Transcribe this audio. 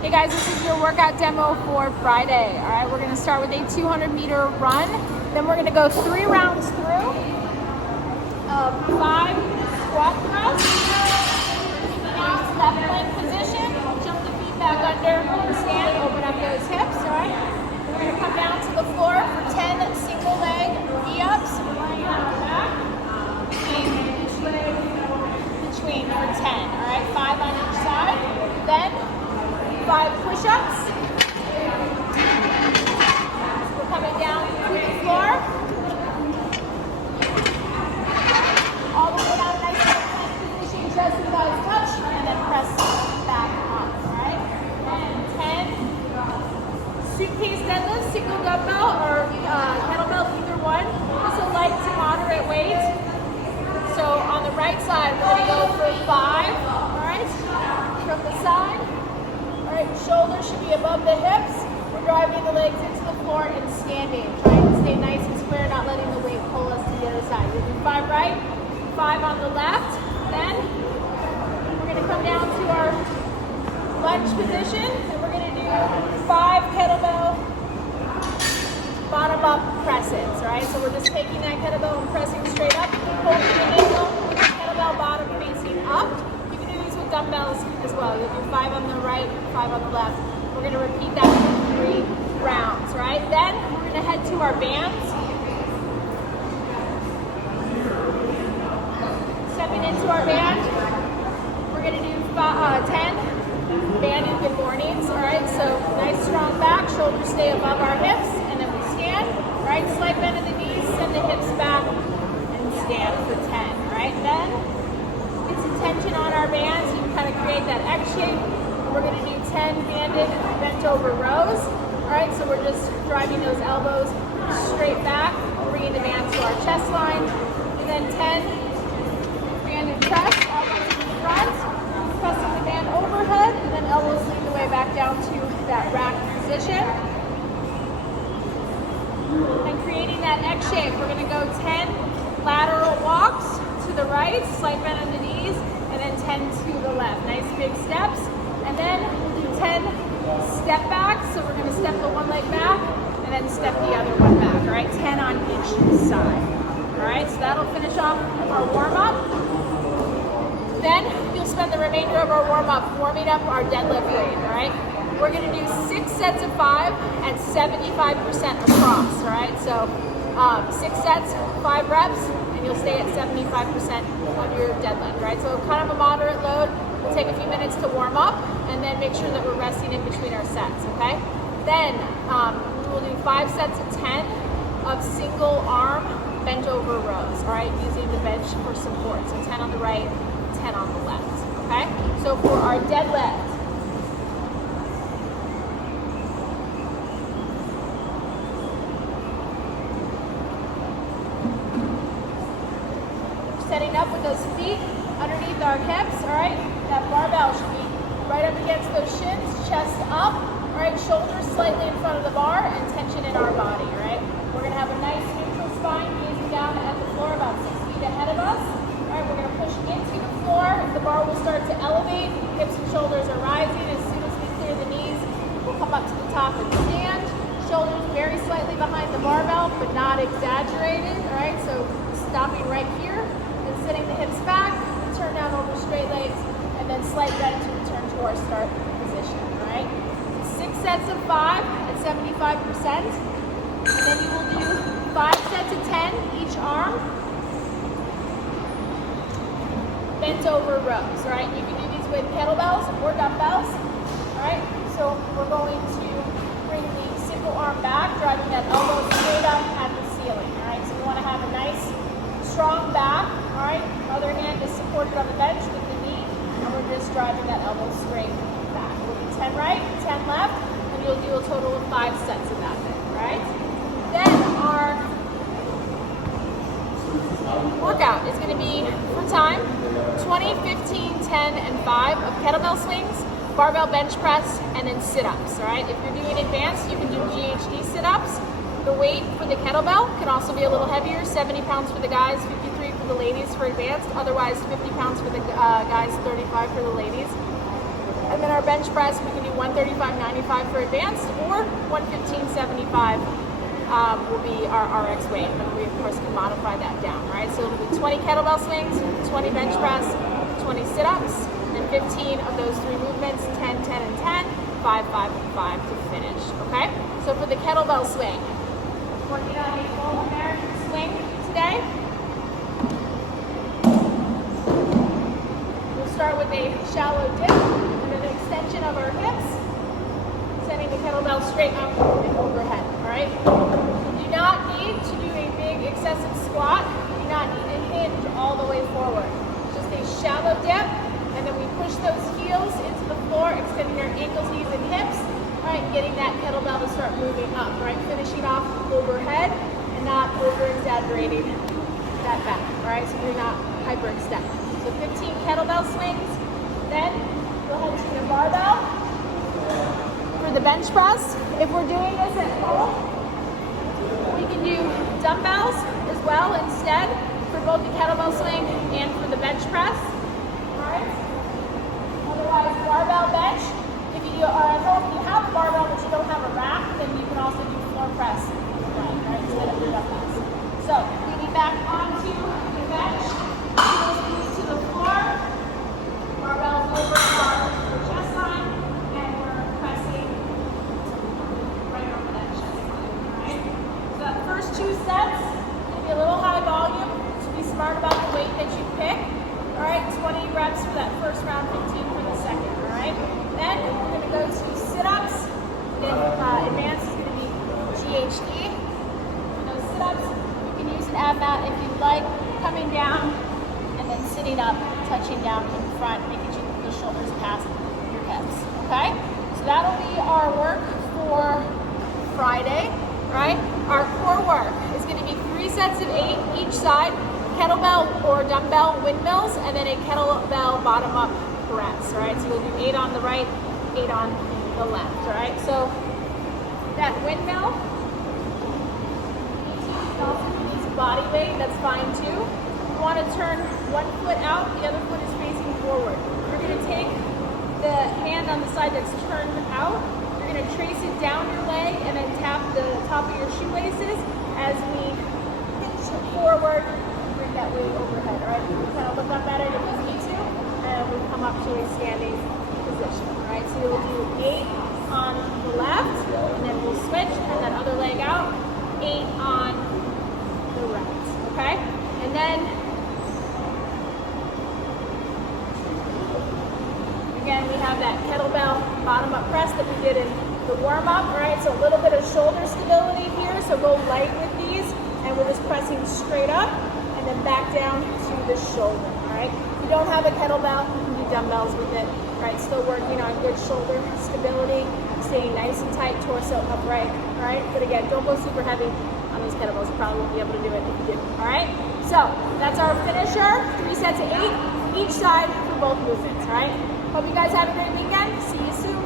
Hey guys, this is your workout demo for Friday. All right, we're gonna start with a 200-meter run. Then we're gonna go 3 rounds through. 5 squat thrusts. Left leg position. Jump the feet back under. Stand, open up those hips. All right. We're gonna come down to the floor for 10 single leg V-ups. Laying on our back. And each leg between for 10. All right, 5 on each side. Then 5 push-ups. We're coming down to the floor. All the way down, nice plank position, just so guys touch, and then press back up, alright? And 10 suitcase deadlifts, single dumbbell or kettlebell, either one. This is a light to moderate weight. So on the right side, we're going to go for 5, alright? From the side. Alright, shoulders should be above the hips. We're driving the legs into the floor and standing. Trying to stay nice and square, not letting the weight pull us to the other side. We'll do 5 right, 5 on the left. Then we're going to come down to our lunge position, and we're going to do 5 kettlebell bottom up presses. Alright, so we're just taking that kettlebell and pressing straight up, holding the ankle, kettlebell bottom facing up. Dumbbells as well. You'll do 5 on the right, 5 on the left. We're going to repeat that for 3 rounds, right? Then we're going to head to our bands. Stepping into our band, we're going to do 10 banded good mornings, all right? So nice strong back, shoulders stay above our hips, and then we stand, right? Slight bend of the knees, send the hips back, and stand for 10, all right? Then tension on our bands, you can kind of create that X shape. We're going to do 10 banded bent over rows. All right, so we're just driving those elbows straight back, bringing the band to our chest line, and then 10 banded press, elbows to the front, pressing the band overhead, and then elbows lead the way back down to that rack position. And creating that X shape, we're going to go 10 lateral walks to the right, slight bend on the knees, and then 10 to the left. Nice big steps. And then we'll do 10 step backs. So we're going to step the one leg back and then step the other one back. All right, 10 on each side. All right, so that'll finish off our warm-up. Then you'll spend the remainder of our warm-up warming up our deadlift weight. All right, we're going to do 6 sets of 5 at 75% across. All right, so 6 sets, 5 reps, and you'll stay at 75% on your deadlift, right? So kind of a moderate load. We'll take a few minutes to warm up, and then make sure that we're resting in between our sets, okay? Then we will do 5 sets of 10 of single arm bent over rows, all right? Using the bench for support. So 10 on the right, 10 on the left, okay? So for our deadlift, setting up with those feet underneath our hips, all right? That barbell should be right up against those shins, chest up, all right? Shoulders slightly in front of the bar and tension in our body, all right? We're gonna have a nice neutral spine, gazing down at the floor about 6 feet ahead of us. All right, we're gonna push into the floor. The bar will start to elevate, hips and shoulders are rising. As soon as we clear the knees, we'll come up to the top and stand. Shoulders very slightly behind the barbell, but not exaggerated, all right? So stopping right here. Sitting the hips back, turn down over straight legs, and then slight bend to return to our start position, all right? 6 sets of 5 at 75%, and then you will do 5 sets of 10 each arm, bent over rows, all right? You can do these with kettlebells or dumbbells, all right? So we're going to bring the single arm back, driving that elbow straight up at the ceiling, all right? So you want to have a nice strong back, all right? Other hand is supported on the bench with the knee, and we're just driving that elbow straight back. We'll do 10 right, 10 left, and you'll do a total of 5 sets of that thing, right? Then our workout is going to be for time 20, 15, 10, and 5 of kettlebell swings, barbell bench press, and then sit-ups, all right? If you're doing advanced, you can do GHD sit-ups. The weight for the kettlebell can also be a little heavier, 70 pounds for the guys, 53 for the ladies for advanced, otherwise 50 pounds for the guys, 35 for the ladies. And then our bench press, we can do 135.95 for advanced, or 115.75 will be our RX weight. And we, of course, can modify that down, right? So it'll be 20 kettlebell swings, 20 bench press, 20 sit-ups, and 15 of those 3 movements, 10, 10, and 10, 5, 5, and 5 to finish, okay? So for the kettlebell swing, working on a full American swing today. We'll start with a shallow dip and an extension of our hips, sending the kettlebell straight up and overhead, all right? You do not need to do a big excessive squat. You do not need to hinge all the way forward. Just a shallow dip, and then we push those heels into the floor, extending our ankles, knees, and hips, all right, getting that kettlebell to start moving up, all right? Finishing off overhead and not over-exaggerating that back, all right? So you're not hyperextend. So 15 kettlebell swings, then go ahead to the barbell. For the bench press, if we're doing this at home, we can do dumbbells as well instead for both the kettlebell swing and for the bench press. Alright? Otherwise, barbell bench. If you are at home, you have a barbell but you don't have a rack, then you can also do floor press, right, instead of the dumbbells. So, leaning back onto the bench, heels knees to the floor, barbells over our chest line, and we're pressing right over that chest line. Alright? So that first 2 sets will be a little high volume, so be smart about the weight that you pick. Alright, 20 reps for that first round, 15 for the second. Alright? Then we're going to go to sit-ups. Advanced is going to be GHD. For those sit-ups, you can use an ab mat if you'd like, coming down and then sitting up, touching down in front, making sure the shoulders pass your hips. Okay? So that'll be our work for Friday, right? Our core work is going to be 3 sets of 8 each side, kettlebell or dumbbell windmills, and then a kettlebell bottom-up press, right? So you'll do 8 on the right, 8 on the left, right? So that windmill, needs body weight, that's fine too. You want to turn one foot out, the other foot is facing forward. You're going to take the hand on the side that's turned out, you're going to trace it down your leg and then tap the top of your shoelaces as we pinch forward, bring that weight overhead, all right? You can kind of look up at it if you need to, and we come up to a standing position, all right? So you'll do 8 on the left, and then we'll switch, turn that other leg out, 8 on the right, okay? And then, again, we have that kettlebell bottom-up press that we did in the warm-up, right? So a little bit of shoulder stability here, so go light with these, and we're just pressing straight up, and then back down to the shoulder, all right? If you don't have a kettlebell, you can do dumbbells with it, right? Still working on good shoulder stability, staying nice and tight, torso upright, all right? But again, don't go super heavy on those kettlebells. You probably won't be able to do it if you didn't, all right? So that's our finisher, 3 sets of 8 each side for both movements, all right? Hope you guys have a great weekend. See you soon.